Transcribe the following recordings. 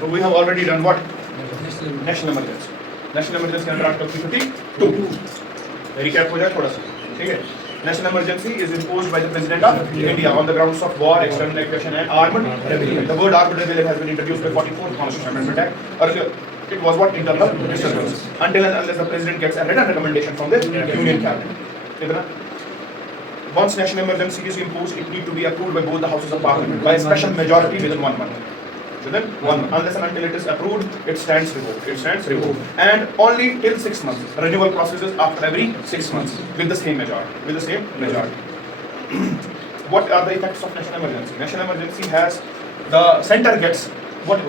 So we have already done what? National emergency. National emergency under Article 352. Recap हो जाए थोड़ा सा, ठीक है? National emergency is imposed by the President of India on the grounds of war, external aggression, and armed rebellion. The word armed rebellion has been introduced by 44th Constitutional Amendment Act. Earlier, it was what? Internal disturbance. Until and unless the President gets a written recommendation from the Union Cabinet. Once national emergency is imposed, it needs to be approved by both the houses of parliament by a special majority within 1 month. So then, unless and until it is approved, it stands revoked. It stands revoked, and only till 6 months. Renewal processes after every 6 months with the same majority. With the same majority. What are the effects of national emergency? National emergency has the center gets what?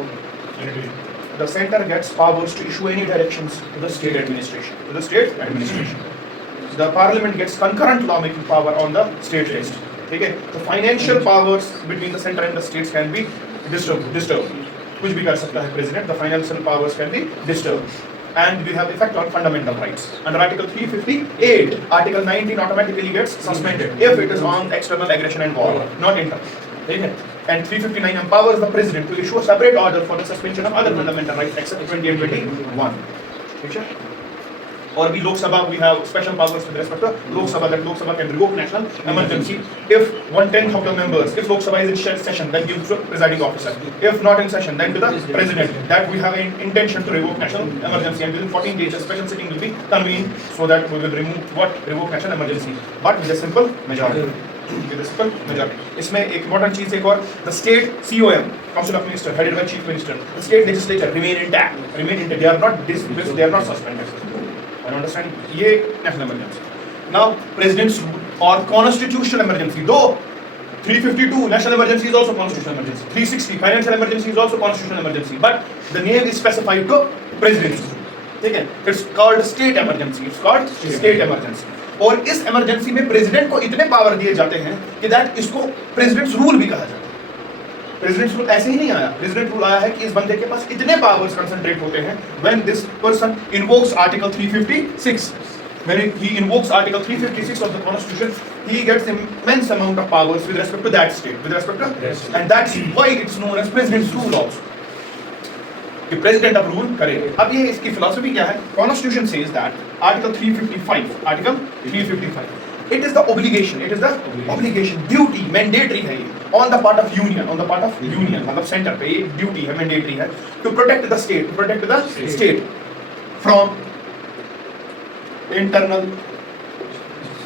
The center gets powers to issue any directions to the state administration. To the state administration. The parliament gets concurrent lawmaking power on the state list. Okay? The financial powers between the center and the states can be disturbed. कुछ भी कर सकता है president. The financial powers can be disturbed. And we have effect on fundamental rights. Under Article 358, Article 19 automatically gets suspended if it is on external aggression and war, not internal. Okay? And 359 empowers the president to issue a separate order for the suspension of other fundamental rights except 20 and 21. ठीक है? Or be Lok Sabha, we have special powers with respect to Lok Sabha, that Lok Sabha can revoke national emergency if 1/10 of the members, if Lok Sabha is in session, then gives to presiding officer. If not in session, then to the president. That we have an intention to revoke national emergency, and within 14 days a special sitting will be convened so that we will revoke national emergency, but with a simple majority. With a simple majority. इसमें एक important चीज़ एक और, the state COM, Council of Ministers, headed by Chief Minister, the state legislature remain intact. They are not dismissed, they are not suspended. I understand. ये national emergency. Now, president's rule or constitutional emergency. Though 352 national emergency is also constitutional emergency. 360 financial emergency is also constitutional emergency. But the name is specified to president's rule. ठीक है? It's called state emergency. It's called state emergency. और इस emergency में president को इतने power दिए जाते हैं कि that इसको president's rule भी कहा जाता है. प्रेसिडेंट रूल ऐसे ही नहीं आया. प्रेसिडेंट रूल आया है कि इस बंदे के पास इतने पावर्स कंसंट्रेट होते हैं when this person invokes article 356. When he invokes article 356 of the constitution, he gets immense amount of powers with respect to that state, with respect to, and that's why it's known as president's rule also. कि president अब rule करेगा. अब ये इसकी philosophy क्या है? Constitution says that article 355, it is the obligation, duty, mandatory है ये, on the part of union, मतलब center पे ये duty है, mandatory है, to protect the state, from internal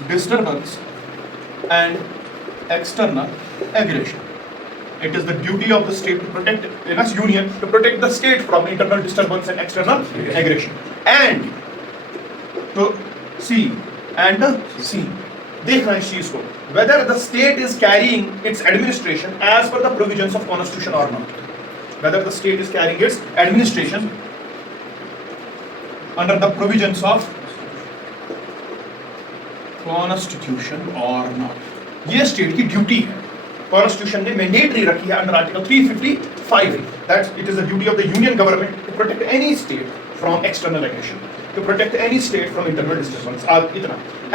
disturbance and external aggression. It is the duty of the state to protect, union, to protect the state from internal disturbance and external aggression, and to see देखना इस चीज को, whether the state is carrying its administration as per the provisions of constitution or not. Whether the state is carrying its administration under the provisions of constitution or not. ये state की duty है. Constitution ने mandatory रखी है under Article 355 that it is the duty of the union government to protect any state from external aggression, to protect any state from internal disturbance,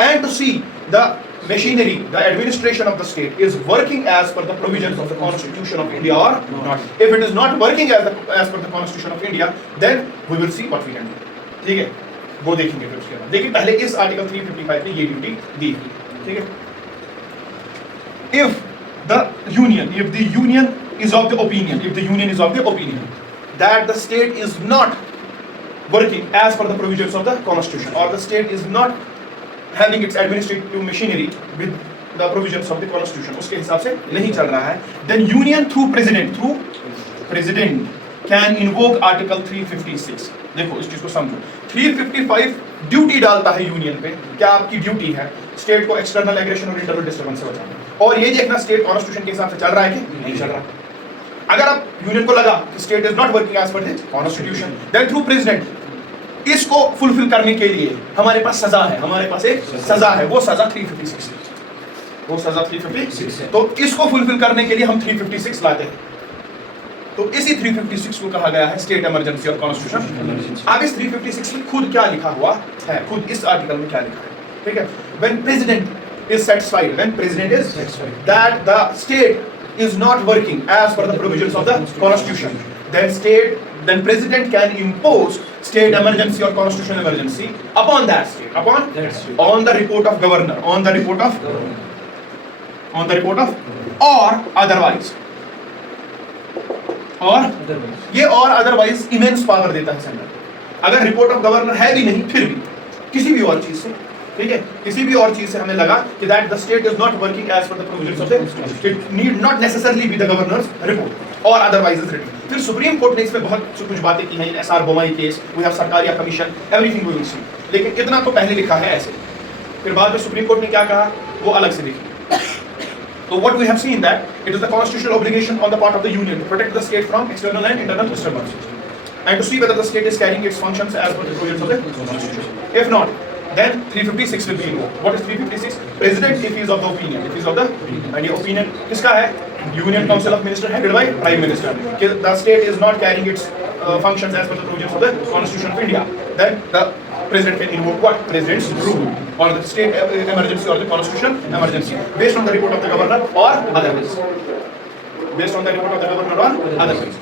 and to see the machinery, the administration of the state is working as per the provisions of the Constitution of India or not. If it is not working as per the Constitution of India, then we will see what we can do. ठीक है, वो देखेंगे फिर उसके बाद. देखिए पहले इस आर्टिकल 355 ने ये ड्यूटी दी है. ठीक है. If the union is of the opinion that the state is not working as per the provisions of the constitution, or the state is not having its administrative machinery with the provisions of the constitution, उसके हिसाब से नहीं चल रहा है, then union through president can invoke article 356. देखो इस चीज को समझो. 355 ड्यूटी डालता है यूनियन पे, क्या आपकी ड्यूटी है स्टेट को एक्सटर्नल एग्रेशन और इंटरनल डिस्टर्बेंस से बचाना, और ये देखना स्टेट कॉन्स्टिट्यूशन के हिसाब से चल रहा है कि नहीं चल रहा. अगर आप यूनियन को लगा कि state is not working as per the constitution, then through president इसको फुलफिल करने के लिए हमारे पास सजा है, हमारे पास एक सजा है, वो सजा 356 है, वो सजा 356 है. तो इसको फुलफिल करने के लिए हम 356 लाते हैं. तो इसी 356 को कहा गया है स्टेट इमरजेंसी और कॉन्स्टिट्यूशन. अब इस 356 में खुद क्या लिखा हुआ है, खुद इस आर्टिकल में क्या लिखा है, ठीक है. When president is satisfied that the state is not working as per the provisions of the constitution, then president can impose state emergency or constitutional emergency upon that state, on the report of governor, or otherwise, और ये और otherwise immense power देता है centre. अगर report of governor है भी नहीं, फिर भी किसी भी और चीज से, ठीक है, किसी भी और चीज से हमें लगा कि that the state is not working as per the provisions of the, it need not necessarily be the governor's report और अदरवाइज इज रिटन। फिर सुप्रीम कोर्ट ने इसमें बहुत कुछ बातें की हैं, S R Bommai case, we have Sarkaria commission, everything we will see, लेकिन इतना तो पहले लिखा है ऐसे। फिर बाद में सुप्रीम कोर्ट ने क्या कहा वो अलग से देखिए। So what we have seen that it is the constitutional obligation on the part of the union to protect the state from external and internal disturbances, and to see whether the state is carrying its functions as per the provisions of the constitution. If not, then 356 will be invoked. What is 356? President, if he is of the opinion, and your opinion किसका है? Union Council of Ministers headed by Prime Minister. The state is not carrying its functions as per the provisions of the Constitution of India. Then the President can invoke what? President's rule, or the state emergency, or the constitutional emergency, based on the report of the governor or otherwise. Based on the report of the governor or otherwise.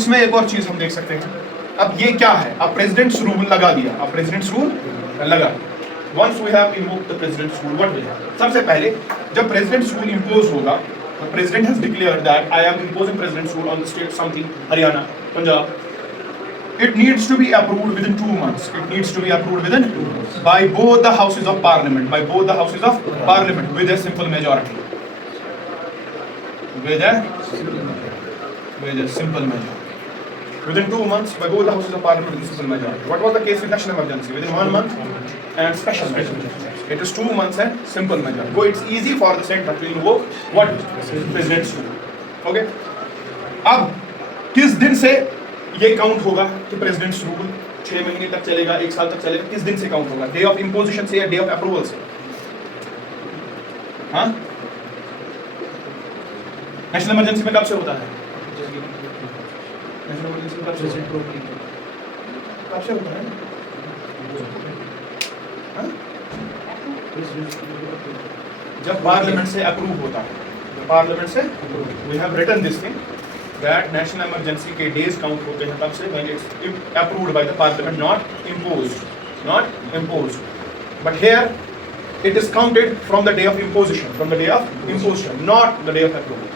इसमें एक और चीज हम देख सकते हैं। अब ये क्या है? अब प्रेसिडेंट्स रूल लगा दिया, अब प्रेसिडेंट्स रूल लगा। Once we have invoked the president's rule, what will happen? सबसे पहले जब प्रेसिडेंट्स रूल इम्पोज होगा, the president has declared that I am imposing president's rule on the state something, Haryana, Punjab. It needs to be approved within 2 months. It needs to be approved within 2 months by both the houses of parliament, with a simple majority. With a simple majority. Within 2 months by both the houses of parliament with a simple majority. What was the case with national emergency? Within 1 month and special measure. It is 2 months and simple majority. So it's easy for the center to invoke what? President's rule. Okay. अब किस दिन से ये count होगा कि presidents rule 6 महीने तक चलेगा, 1 साल तक चलेगा? किस दिन से काउंट होगा? डे ऑफ इम्पोजिशन से या डे ऑफ अप्रूवल से? हाँ, नेशनल इमरजेंसी में कब से होता है? नेशनल इमरजेंसी में कब से होता है? हाँ? जब पार्लियामेंट से अप्रूव होता है, पार्लियामेंट से we have written this thing that national emergency के डेज काउंट होते हैं तब से when it's approved by the parliament, not imposed, but here it is counted from the day of imposition, not the day of approval.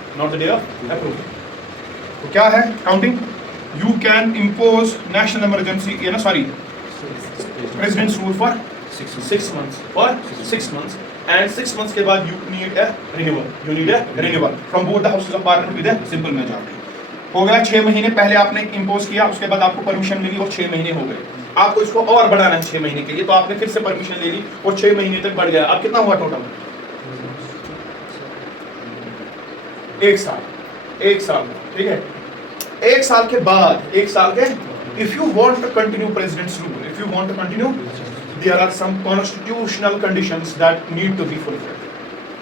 तो क्या है counting? You can impose national emergency, president's rule for 6 months, and 6 months के बाद you need a renewal from both the houses of parliament with a simple majority. हो गया 6 महीने पहले आपने इम्पोज किया, उसके बाद आपको परमिशन मिली और 6 महीने हो गए। आपको इसको और बढ़ाना है 6 महीने के लिए, तो आपने फिर से परमिशन ले ली और 6 महीने तक बढ़ गया। अब कितना हुआ टोटल? 1 साल, ठीक है। 1 साल के बाद, if you want to continue president's rule, there are some constitutional conditions that need to be fulfilled,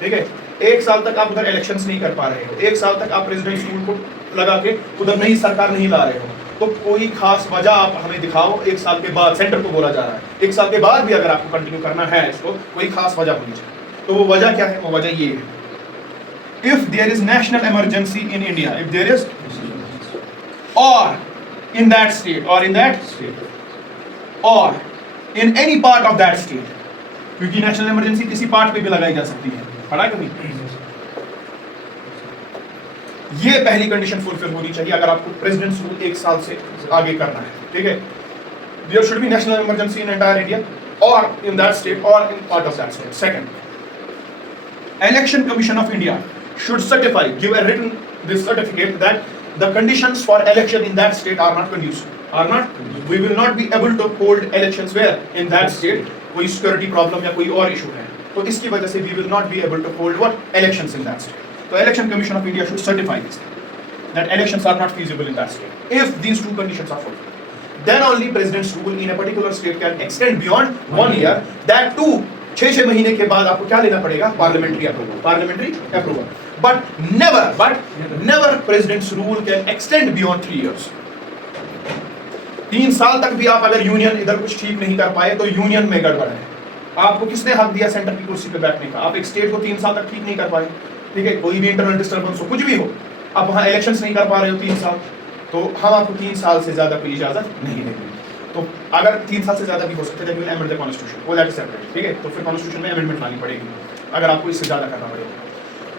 ठीक है। 1 साल तक आप उधर इलेक्शंस नहीं कर पा रहे हो, 1 साल तक आप प्रेसिडेंट्स रूल को लगा के उधर नई सरकार नहीं ला रहे हो, तो कोई खास वजह आप हमें दिखाओ। 1 साल के बाद सेंटर को बोला जा रहा है, 1 साल के बाद भी अगर आपको कंटिन्यू करना है इसको, कोई खास वजह होनी चाहिए। तो वो वजह क्या है? वो वजह ये है, if there is national emergency in India, or in that state, or in any part of that state, क्योंकि नेशनल इमरजेंसी किसी पार्ट पे भी लगाई जा सकती है, पढ़ा कभी? ये पहली कंडीशन फुलफिल होनी चाहिए अगर आपको प्रेसिडेंट्स रूल 1 साल से आगे करना है, ठीक है। There should be national emergency in entire India, or in that state, or in part of that state. Second, Election Commission of India should give a written this certificate that the conditions for election in that state are not conducive. We will not be able to hold elections where in that state कोई security problem या कोई और issue है, तो इसकी वजह से we will not be able to hold what elections in that state. So Election Commission of India should certify this, that elections are not feasible in that state. If these 2 conditions are fulfilled, then only president's rule in a particular state can extend beyond 1 year. That too 6 महीने के बाद आपको क्या लेना पड़ेगा? Parliamentary approval. But never president's rule can extend beyond 3 years. 3 साल तक भी आप अगर यूनियन इधर कुछ ठीक नहीं कर पाए तो यूनियन में गड़बड़ है, आपको किसने हक दिया सेंटर की कुर्सी पे बैठने का? आप एक स्टेट को 3 साल तक ठीक नहीं कर पाए, ठीक है, कोई भी इंटरनल डिस्टर्बेंस हो, कुछ भी हो, आप वहाँ इलेक्शंस नहीं कर पा रहे हो 3 साल, तो हम आपको 3 साल से ज्यादा कोई इजाजत नहीं देंगे। तो अगर 3 साल से ज्यादा भी हो सकते हैं, अमेंड द कॉन्स्टिट्यूशन, वो दैट इज सेपरेट, ठीक है, तो फिर कॉन्स्टिट्यूशन में अमेंडमेंट लानी पड़ेगी अगर आपको इससे ज्यादा करना पड़ेगा।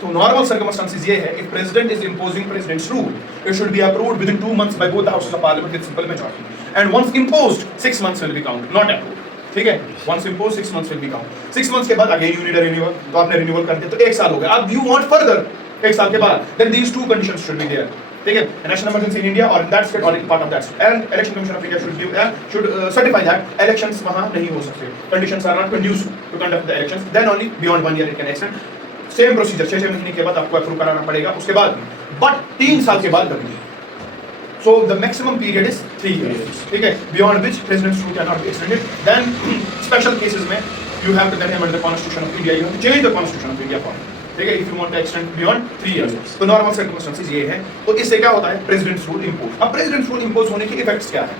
तो नॉर्मल सर्कमस्टेंसेस ये है, if president is imposing president's rule, it should be approved within 2 months by both the houses of parliament with simple majority, and once imposed 6 months will be count, not approved, ठीक है, once impose 6 months will be count. 6 months के बाद again you need a renewal, तो आपने renewal कर दिया तो 1 साल हो गया, अब यू वांट फर्दर 1 साल के बाद, then these 2 conditions should be there, ठीक है, नेशनल इमरजेंसी इन इंडिया और इन दैट स्टेट और in part of that state, and election commission of India should certify that elections वहां नहीं हो सकते, conditions are not conducive to conduct the elections, then only beyond 1 year it can extend, same procedure 6 महीने के बाद आपको approve कराना पड़ेगा, उसके बाद बट 3 साल के बाद करेंगे। So the maximum period is 3 years, ठीक है, beyond which president's rule can not be extended, then special cases में you have to then amend the constitution of India, you have to change the constitution of India for, ठीक है, if you want to extend beyond 3 years। तो normal circumstances ये है, तो इससे क्या होता है, प्रेसिडेंट्स रूल इंपोज। अब प्रेसिडेंट्स रूल इंपोज होने के इफेक्ट्स क्या है,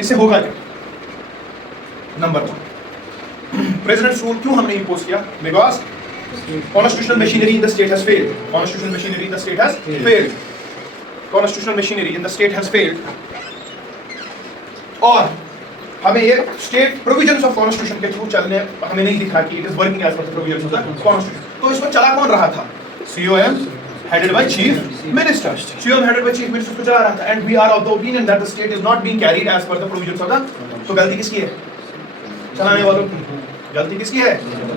इससे होगा क्या? नंबर 1, प्रेसिडेंट्स रूल क्यों हमने इंपोज किया? Because constitutional machinery in the state has failed, constitutional machinery in the state has failed, constitutional machinery in the state has failed, और हमें ये स्टेट प्रोविजंस ऑफ कॉन्स्टिट्यूशन के थ्रू चलने हमें नहीं दिख रहा कि it is working as per the provisions of the constitution. तो इसमें चला कौन रहा था? COM headed by chief minister, COM headed by chief minister को चला रहा था, and we are of the opinion that the state is not being carried as per the provisions of the, तो गलती किसकी है? चलाने वालों की। गलती किसकी है?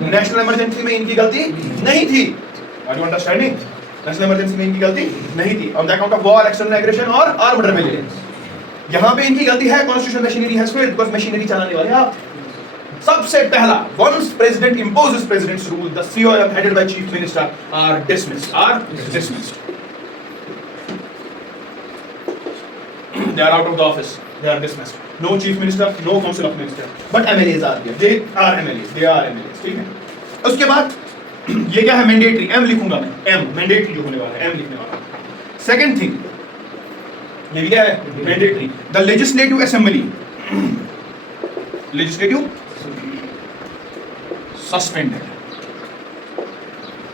नेशनल इमरजेंसी में इनकी गलती नहीं थी, are you understanding? National emergency में इनकी गलती नहीं थी, on the account of war, external aggression और आर्म्ड रेबेलियन, यहाँ पे इनकी गलती है, constitution machinery has failed because machinery चलाने वाले आप। सबसे पहला, once president imposes president's rule, the COM headed by chief minister are dismissed, they are out of the office, they are dismissed, no chief minister, no council of minister, but MLAs are there, they are MLAs, ठीक है। उसके बाद ये क्या है? Mandatory, M लिखूंगा मैं, M mandatory जो होने वाला है, M लिखने वाला। सेकंड थिंग, ये क्या है? Mandatory, the legislative assembly, legislative suspended,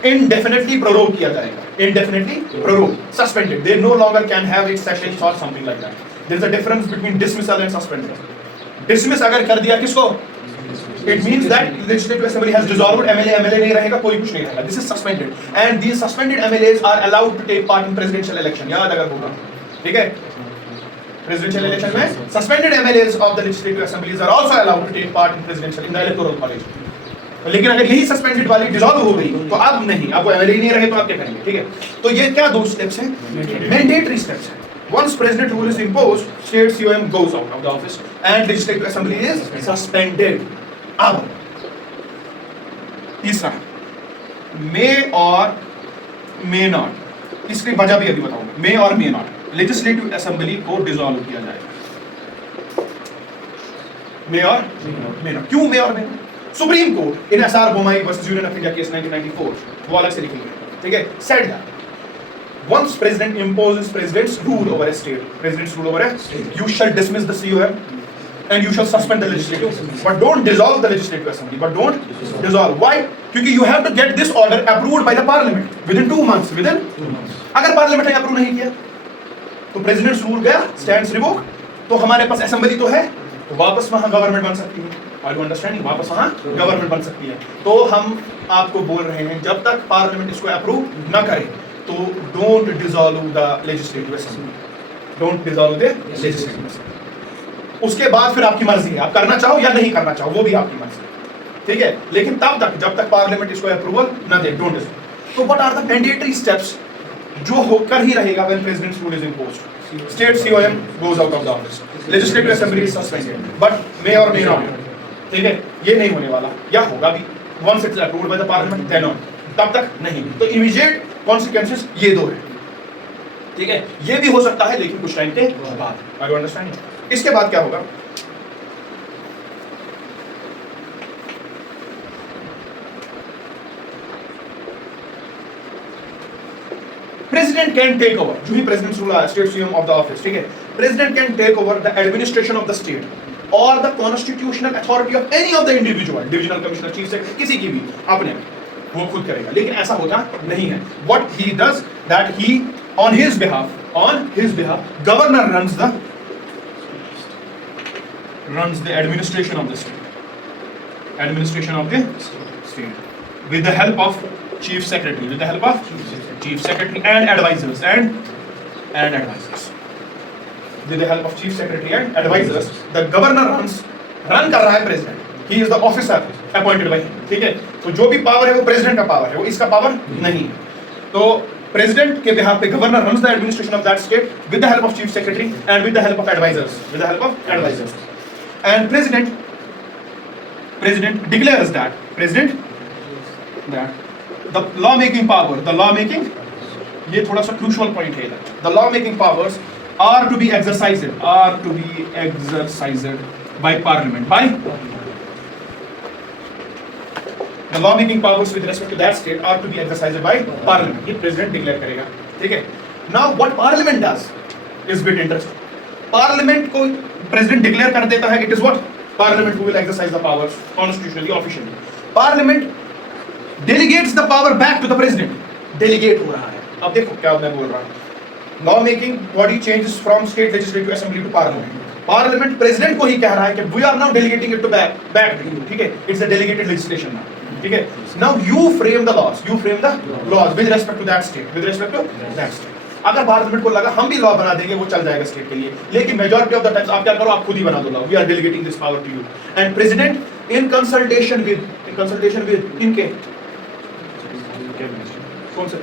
indefinitely prorogue किया जाएगा, indefinitely prorogue, suspended, they no longer can have its sessions or something like that. There is a difference between dismissal and suspended. Dismiss अगर कर दिया किसको? It means that the legislative assembly has dissolved, MLA नहीं रहेगा, कोई कुछ नहीं रहेगा. This is suspended, and these suspended MLAs are allowed to take part in presidential election. याद अगर होगा, ठीक है? Presidential election में suspended MLAs of the legislative assemblies are also allowed to take part in presidential in the electoral college. लेकिन अगर यही suspended वाली डिसॉल्व हो गई तो अब नहीं, आपको एमएलए नहीं रहे तो आप क्या करेंगे, ठीक है? तो ये क्या 2 स्टेप्स हैं? मैंडेटरी स्टेप्स हैं। Once president rule is imposed, state COM goes out of the office and legislative assembly is suspended. अब तीसरा, may और may not, इसकी वजह भी अभी बताऊंगा। may और may not, legislative assembly को डिसॉल्व किया जाएगा। may और may not, क्यों may और may not? Supreme court in SR Bommai versus union of India case 1994, वो अलग से लिखी है, ठीक है, said that once president imposes president's rule over a state, you shall dismiss the COM and you shall suspend the legislative, but don't dissolve the legislative assembly, but don't dissolve. Why? क्योंकि you have to get this order approved by the parliament within 2 months, अगर parliament ने approve नहीं किया तो presidents rule गया, stands revoke, तो हमारे पास assembly तो है, तो वापस वहां गवर्नमेंट बन सकती है, आर यू अंडरस्टैंडिंग? वापस वहां गवर्नमेंट बन सकती है। तो हम आपको बोल रहे हैं जब तक पार्लियामेंट इसको अप्रूव ना करे तो don't dissolve the legislative assembly, don't dissolve the legislative assembly. उसके बाद फिर आपकी मर्जी है, आप करना चाहो या नहीं करना चाहो, वो भी आपकी मर्जी है, ठीक है, लेकिन तब तक जब तक पार्लियामेंट इसको अप्रूवल ना दे, डोंट डिसॉल्व। तो what are the mandatory steps जो होकर ही रहेगा when president's rule is imposed? State COM goes out of the office, legislative assembly is suspended, but may or may not, ठीक है, ये नहीं होने वाला, या होगा भी once it's approved by the parliament, then on, तब तक नहीं। तो immediate consequences ये 2 हैं, ठीक है, ये भी हो सकता है लेकिन कुछ टाइम के बाद, are you understanding? इसके बाद क्या होगा? President can take over, जो ही president rule आया, state COM of the office, ठीक है, president can take over the administration of the state, or the constitutional authority of any of the individual, divisional commissioner, chief secretary, किसी की भी अपने वो खुद करेगा, लेकिन ऐसा होता नहीं है. What he does that he on his behalf governor runs the administration of the state with the help of chief secretary and advisors with the help of chief secretary and advisors. The governor run कर रहा है president. He is the officer appointed by him. ठीक है, तो जो भी power है वो प्रेसिडेंट का पावर है, वो इसका पावर नहीं है. तो प्रेसिडेंट के बिहाफ पे governor runs the administration of that state with the help of chief secretary and with the help of advisors. And president declares that the lawmaking ये थोड़ा सा crucial point है. The lawmaking powers are to be exercised by parliament. The lawmaking powers with respect to that state are to be exercised by parliament. ये president declare करेगा. ठीक है. Now what parliament does is bit interesting. Parliament को president declare कर देता है. It is what? Parliament who will exercise the powers constitutionally, officially. Parliament delegates the power back to the president. Delegate हो रहा है. अब देखो क्या मैं बोल रहा हूँ. Law making body changes from state legislative assembly to parliament. Parliament president को ही कह रहा है कि we are now delegating it to back to you. ठीक है. It's a delegated legislation now. ठीक है. Now you frame the laws with respect to that state. अगर पार्लियामेंट को लगा हम भी लॉ बना देंगे वो चल जाएगा स्टेट के लिए, लेकिन मेजॉरिटी ऑफ द टाइम्स आप क्या करो, आप खुद ही बना दो law. We are delegating this power to you and president in consultation with इनके कौन से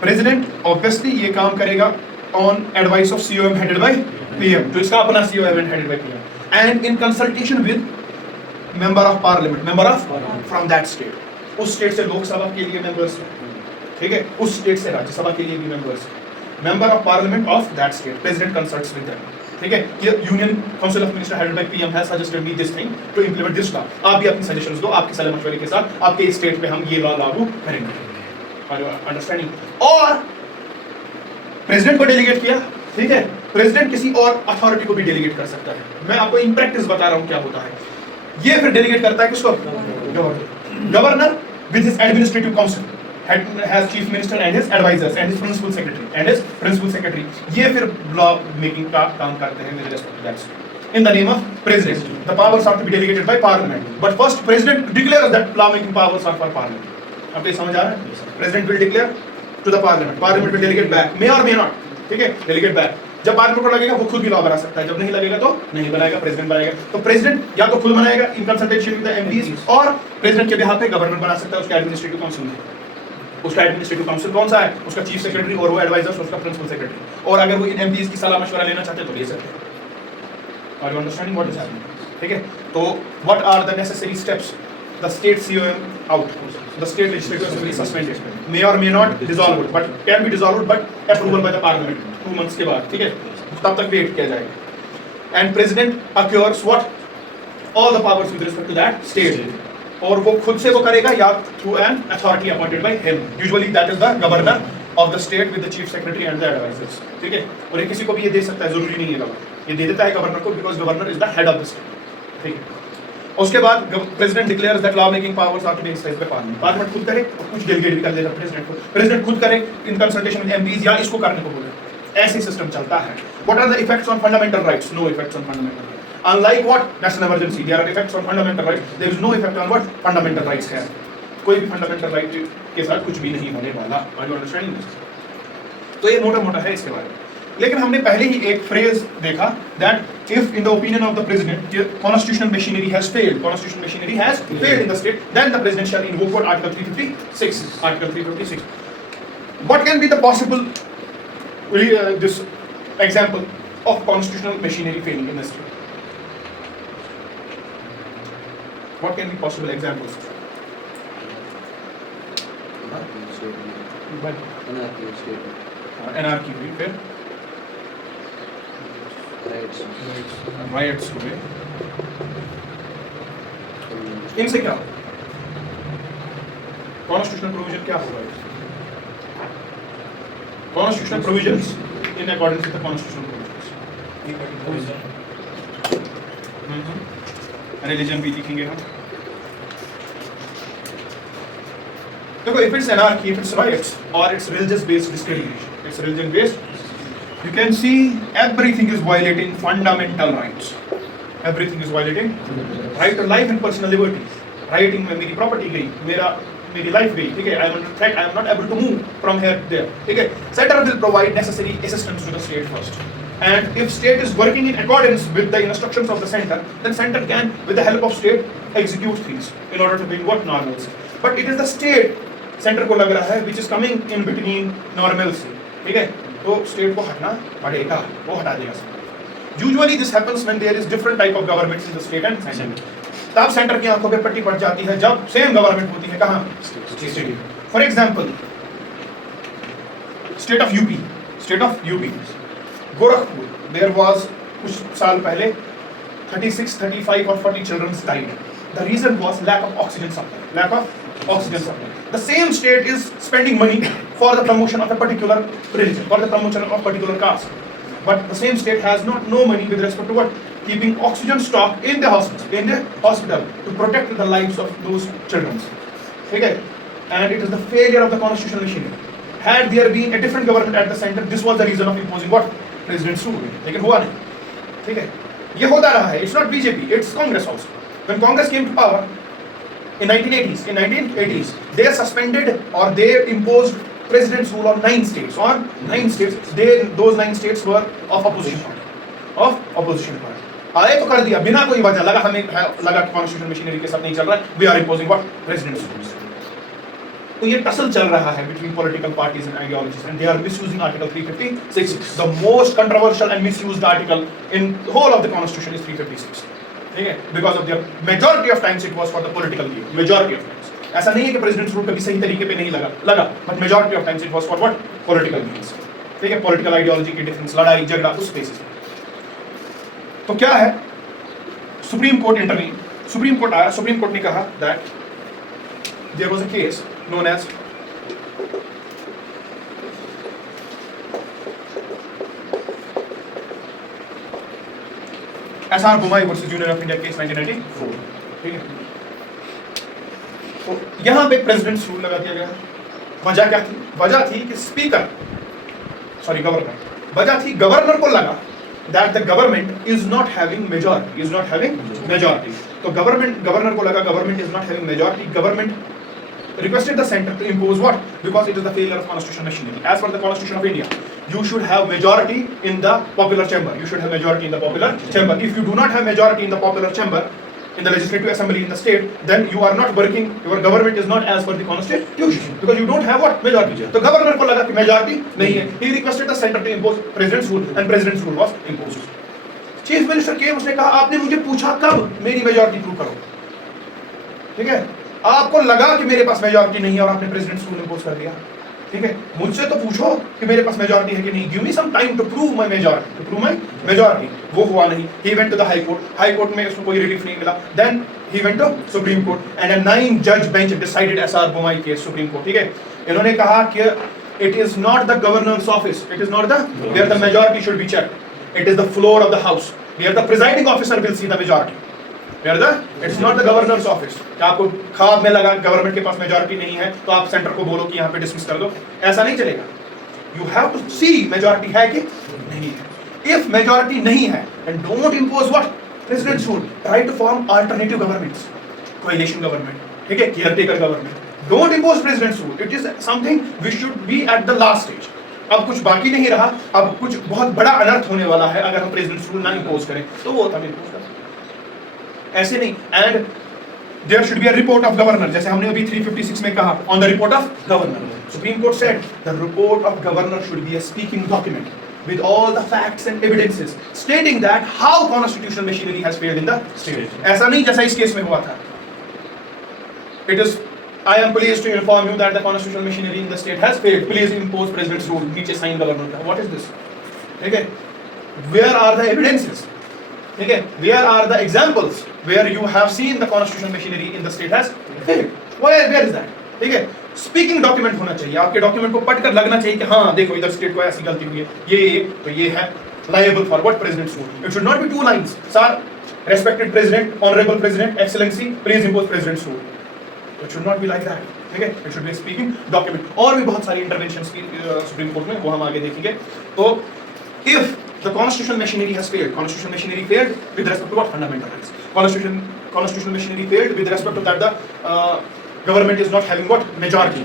प्रेसिडेंट ऑब्वियसली ये काम करेगा on advice of C O M headed by PM, तो इसका अपना C O M headed by PM and in consultation with member of parliament from that state. उस स्टेट से लोकसभा के लिए मेंबर्स, ठीक है, उस स्टेट से राज्यसभा के लिए भी members, member of parliament of that state. President consults with them. ठीक है. ये union council of minister headed by PM has suggested me this thing to implement this law. आप भी अपनी सजेशंस दो, आपके सलाह मशवरे के साथ आपके स्टेट पे हम ये लॉ लागू करेंगे. अंडरस्टैंडिंग. और प्रेसिडेंट को डेलीगेट किया. ठीक है. प्रेसिडेंट किसी और अथॉरिटी को भी डेलीगेट कर सकता है. मैं आपको इन प्रैक्टिस बता रहा हूं क्या होता है. ये फिर डेलीगेट करता है किसको? Governor with his administrative council has chief minister and his advisors and his principal secretary. ये फिर law making का काम करते हैं with respect to that state. In the name of president, the powers are to be delegated by parliament. But first president declares that law making powers are for parliament. अब ये समझ आ रहा है? President will declare to the parliament. Parliament will delegate back. May or may not. ठीक है? Delegate back. जब parliament को लगेगा वो खुद भी लॉ बना सकता है, जब नहीं लगेगा तो नहीं बनाएगा, प्रेसिडेंट बनाएगा. तो प्रेसिडेंट या तो खुद बनाएगा इन कंसल्टेशन विद द एमपीज, और प्रेसिडेंट के बिहाफ पे गवर्नर बना सकता है उसके एडमिनिस्ट्रेटिव काउंसिल में. उसका एडमिनिस्ट्रेटिव काउंसिल कौन सा है? उसका चीफ सेक्रेटरी और वो एडवाइजर्स उसका प्रिंसिपल सेक्रेटरी. और अगर वो इन एमपीज की सलाह मशवरा लेना चाहते हैं तो ले सकते हैं. Are you understanding what is happening? ठीक है. तो what are the necessary steps? The state CM out, the state legislative assembly suspended, may or may not dissolved, but can be dissolved but approval by the parliament 2 months के बाद. ठीक है. तब तक wait किया जाएगा. And president acquires what all the powers with respect to that state. और वो खुद से वो करेगा या through an authority appointed by him. Usually that is the governor of the state with the chief secretary and the advisers. ठीक है. और ये किसी को भी ये दे सकता है, जरूरी नहीं है गवर्नर, ये दे देता है गवर्नर को, because governor is the head of the state. ठीक है. उसके बाद president declares that law making powers are to be exercised by parliament. Parliament खुद करे और कुछ डेलीगेट भी कर देगा प्रेसिडेंट को. प्रेसिडेंट खुद करे इन कंसल्टेशन विद एमपीज या इसको करने को बोले. ऐसे सिस्टम चलता है. What are the effects on fundamental rights? No effects on fundamental rights. Unlike what national emergency, there are effects on fundamental rights. There is no effect on what fundamental rights है. कोई भी fundamental right के साथ कुछ भी नहीं होने वाला. Are you understanding this? तो ये मोटा-मोटा है इसके बारे में. लेकिन हमने पहले ही एक phrase देखा that if in the opinion of the president constitutional machinery has failed in the state, then the president shall invoke what? Article 356. What can be the possible this example of constitutional machinery failing in the state? What can be possible examples? Anarchy हुई, फिर riots हुए. इनसे क्या? Constitutional provision क्या होगा? Constitutional provisions in accordance with the constitutional provisions. Religion भी लिखेंगे हम। देखो, if it's anarchy, if it's riots, or it's religious-based discrimination, it's religion-based, you can see everything is violating fundamental rights. Everything is violating right to life and personal liberty. Rioting में मेरी property गई, मेरी life गई, ठीक है? I am under threat. I am not able to move from here to there, ठीक है? Center will provide necessary assistance to the state first. And if state is working in accordance with the instructions of the center, then center can, with the help of state, execute things in order to bring what normalcy. But it is the state, center को लग रहा है, which is coming in between normalcy, ठीक है? तो state को हटना पड़ेगा, वो हटा देगा। Usually this happens when there is different type of governments in the state and center. तब सेंटर की आंखों पे पट्टी पड़ जाती है जब सेम गवर्नमेंट होती है कहाँ? State. For example, state of UP, Gorakhpur, there was कुछ साल पहले 36, 35 or 40 children died. The reason was lack of oxygen supply. The same state is spending money for the promotion of a particular religion, for the promotion of a particular caste. But the same state has no money with respect to what? Keeping oxygen stock in the hospital to protect the lives of those children. Okay? And it is the failure of the constitutional machinery. Had there been a different government at the center, this was the reason of imposing what? President's rule. लेकिन हुआ नहीं, ठीक है? ये होता रहा है. It's not BJP, it's Congress also. When Congress came to power in 1980s, they suspended or they imposed president's rule on 9 states. Those 9 states were of opposition party. आए तो कर दिया बिना कोई वजह, लगा कॉन्स्टिट्यूशन मशीनरी के साथ नहीं चल रहा है, we are imposing what? President's rules. तो ये टसल चल रहा है between political parties and ideologies and they are misusing article 356. The most controversial and misused article in whole of the constitution is 356, ठीक है? Because of their majority of times it was for the political game, majority of times. ऐसा नहीं है कि presidents rule कभी सही तरीके पे नहीं लगा, but majority of times it was for what? Political games, ठीक है? पॉलिटिकल आइडियोलॉजी की डिफरेंस, लड़ाई झगड़ा उस बेसिस पे। तो क्या है? सुप्रीम कोर्ट आया, सुप्रीम कोर्ट ने कहा that there was a case known as S R Bommai versus union of India case 1994, ठीक है? तो यहां पे प्रेसिडेंट्स रूल लगा दिया गया। वजह क्या थी? वजह थी कि गवर्नर को लगा that the government is not having majority. So governor को लगा government is not having majority. Government requested the center to impose what? Because it is the failure of constitutional machinery. As per the Constitution of India, you should have majority in the popular chamber. If you do not have majority in the popular chamber, in the legislative assembly in the state, then you are not working, your government is not as per the constitution, because you don't have what? Majority. तो governor को लगा कि majority नहीं है, he requested the center to impose president's rule and president's rule was imposed. Chief minister के उसने कहा आपने मुझे पूछा कब मेरी मेजॉरिटी प्रूव करो, ठीक है? आपको लगा कि मेरे पास मेजॉरिटी नहीं है और आपने प्रेसिडेंट्स रूल इंपोज कर दिया, ठीक है? मुझसे तो पूछो कि मेरे पास मेजॉरिटी है कि नहीं, give me some time to prove my majority, वो हुआ नहीं। He went to the high court में उसको कोई रिलीफ नहीं मिला, then he went to supreme court and a 9 जज bench decided S R Bommai case, supreme court, ठीक है? इन्होंने कहा कि it is not the governor's office, it is not the where the majority should be checked, it is the floor of the house where the presiding officer will see the majority, it's not the governor's office. आपको ख्वाब में लगा government के पास majority नहीं है तो आप centre को बोलो कि यहाँ पे डिसमिस कर दो, ऐसा नहीं चलेगा। You have to see majority है कि नहीं है। इफ मेजॉरिटी नहीं है then don't impose what? President's rule. Try to form alternative governments, coalition government, ठीक है? caretaker government. Don't impose president's rule. It is something we should be at the last stage. अब कुछ बाकी नहीं रहा, अब कुछ बहुत बड़ा अनर्थ होने वाला है अगर हम प्रेसिडेंट्स रूल ना इंपोज करें, तो वो तब इंपोज करें, ऐसे नहीं। And there should be a report of governor, जैसे हमने अभी 356 में कहा, on the report of governor. Supreme court said the report of governor should be a speaking document with all the facts and evidences stating that how constitutional machinery has failed in the state. ऐसा नहीं जैसा इस case में हुआ था। It is, I am pleased to inform you that the constitutional machinery in the state has failed. Please impose president's rule. नीचे sign governor का। What is this? ठीक है? Where are the evidences? ठीक है? Where are the examples where you have seen the constitutional machinery in the state has failed? Where is that? ठीक है? Speaking document होना चाहिए, आपके डॉक्यूमेंट को पढ़कर लगना चाहिए कि हाँ देखो इधर स्टेट को ऐसी गलती हुई है, ये तो ये है liable for what? Presidents rule. It should not be 2 lines. Sir respected president, honorable president, excellency, please impose president's rule. It should not be like that. ठीक है, it should be a speaking document. और भी बहुत सारी interventions की supreme court में, वो हम आगे देखेंगे. तो if the constitutional machinery has failed, constitutional machinery failed with respect to what? Fundamental rights. Constitutional machinery failed with respect to that the government is not having what? Majority.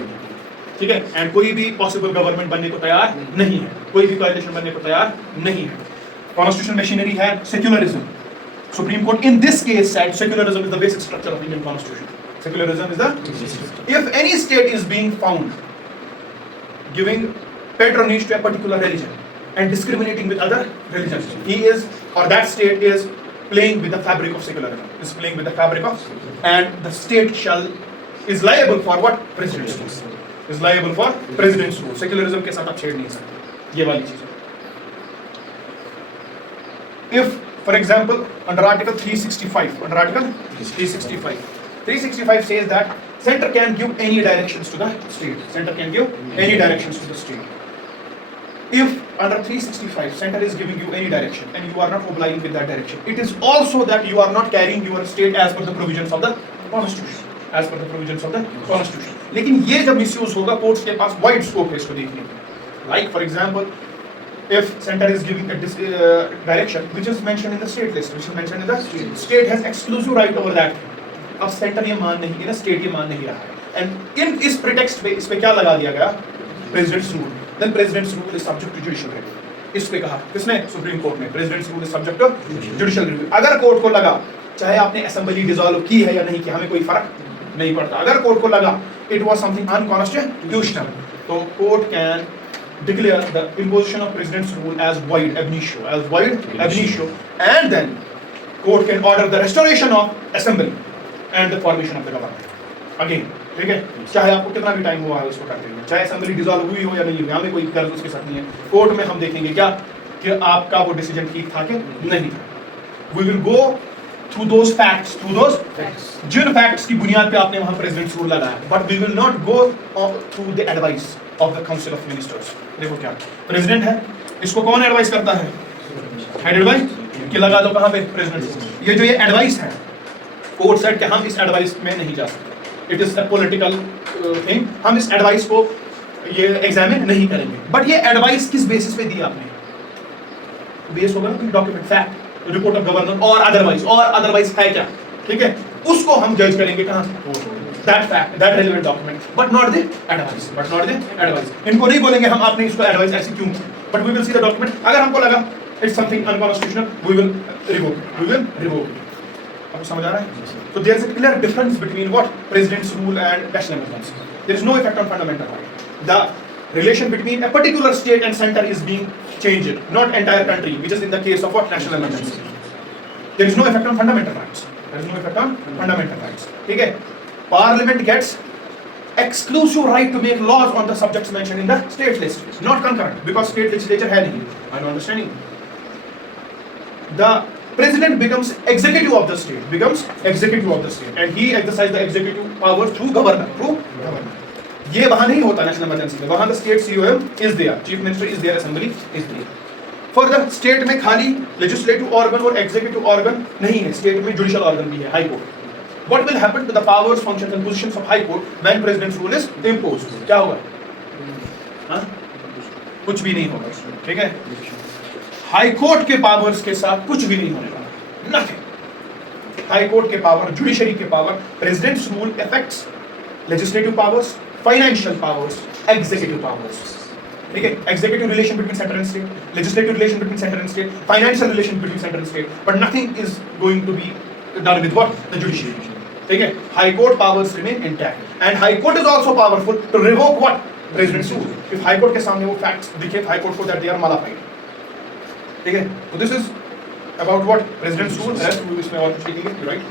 ठीक है, and कोई भी possible government बनने को तैयार नहीं है, कोई भी coalition बनने को तैयार नहीं है. Constitutional machinery है secularism. Supreme Court in this case said secularism is the basic structure of Indian Constitution. Secularism is the, if any state is being found giving patronage to a particular religion and discriminating with other religions, he is, or that state is playing with the fabric of secularism, is playing with the fabric of, and the state is liable for what? President's rule. Is liable for president's rule. Secularism के साथ आप छेड़ नहीं सकते, ये वाली चीज. If, for example, under Article 365, under Article 365 says that center can give any directions to the state. Center can give any directions to the state. If under 365 center is giving you any direction and you are not obliging with that direction, it is also that you are not carrying your state as per the provisions of the Constitution. As per the provisions of the Constitution. लेकिन ये जब misuse होगा, courts के पास wide scope है इसको देखने के. Like for example, if center is giving a direction which is mentioned in the state list, which is mentioned in the state has exclusive right over that. अब centre ये मान नहीं है, स्टेट ये मान नहीं रहा है, एंड इन इस प्रिटेक्स्ट पे इस पे क्या लगा दिया गया? President's rule. Then president's rule is subject to judicial review. इस पे कहा किसने? सुप्रीम कोर्ट ने. President's rule is subject to judicial review. अगर कोर्ट को लगा, चाहे आपने असेंबली डिसॉल्व की है या नहीं की, हमें कोई फर्क नहीं पड़ता. अगर कोर्ट को लगा इट वाज समथिंग अनकॉन्स्टिट्यूशनल, तो court can declare the imposition of president's rule as void ab initio, and then court can order the restoration of assembly and the formation of the government again. ठीक है, चाहे आपको कितना भी time हुआ है उसको करते हुए, चाहे असेंबली डिसॉल्व हुई हो या नहीं हुई, हमें कोई गर्ज उसके साथ नहीं है. कोर्ट में हम देखेंगे क्या कि आपका वो डिसीजन ठीक था कि नहीं था. We will go through those facts, जिन फैक्ट्स की बुनियाद पे आपने वहां प्रेसिडेंट्स रूल लगाया, but we will not go through the advice of the council of ministers. देखो क्या प्रेसिडेंट है, इसको कौन एडवाइस करता है? हेड एडवाइस कि लगा दो कहां पे? प्रेसिडेंट. ये जो ये एडवाइस है, कोर्ट सेड कि हम इस एडवाइस में नहीं जा सकते. It is a political thing, हम इस एडवाइस को ये एग्जामिन नहीं करेंगे. बट ये एडवाइस किस बेसिस पे दी आपने? बेस होगा ना document, fact, report of governor और अदरवाइज है क्या? ठीक है, उसको हम जज करेंगे कहां से? that fact, that relevant document, but not the advice. इनको नहीं बोलेंगे हम आपने इसको एडवाइस ऐसी क्यों, but we will see the document. अगर हमको लगा it's something unconstitutional, we will revoke it. आपको समझ आ रहा है? So there is a clear difference between what president's rule and national emergency. There is no effect on fundamental right. The relation between a particular state and center is being changed, not entire country, which is in the case of what? National emergency. There is no effect on fundamental rights. ठीक है? Parliament gets exclusive right to make laws on the subjects mentioned in the state list, not concurrent, because state legislature है नहीं. Are you understanding? The president becomes executive of the state, and he exercises the executive powers through governor. ये वहाँ नहीं होता national emergency में. वहाँ the state COM is there, chief minister is there, assembly is there. For the state में खाली legislative organ और executive organ नहीं है. state में judicial organ भी है, high court. What will happen to the powers, functions and positions of high court when president's rule is imposed? क्या होगा? हाँ? कुछ भी नहीं होगा. ठीक है? हाई कोर्ट के पावर्स के साथ कुछ भी नहीं होने वाला. Nothing. हाई कोर्ट के पावर, जुडिशरी के power, presidents rule affects legislative powers, financial powers, executive powers. ठीक है? Executive relation between center and state, legislative relation between center and state, financial relation between center and state, but nothing is going to be done with what? The judiciary. ठीक है? High court powers remain intact, and high court is also powerful to revoke what? President's rule. If high court के सामने वो facts दिखे high court को that they are nullified. ठीक है? So this is about what? President's rule. इसमें और कुछ लिखेंगे, right?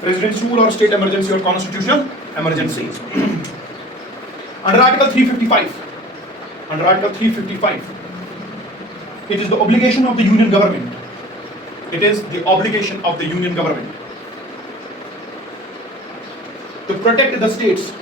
President's rule or state emergency or constitutional emergency. Under Article 355, it is the obligation of the union government. It is the obligation of the union government to protect the states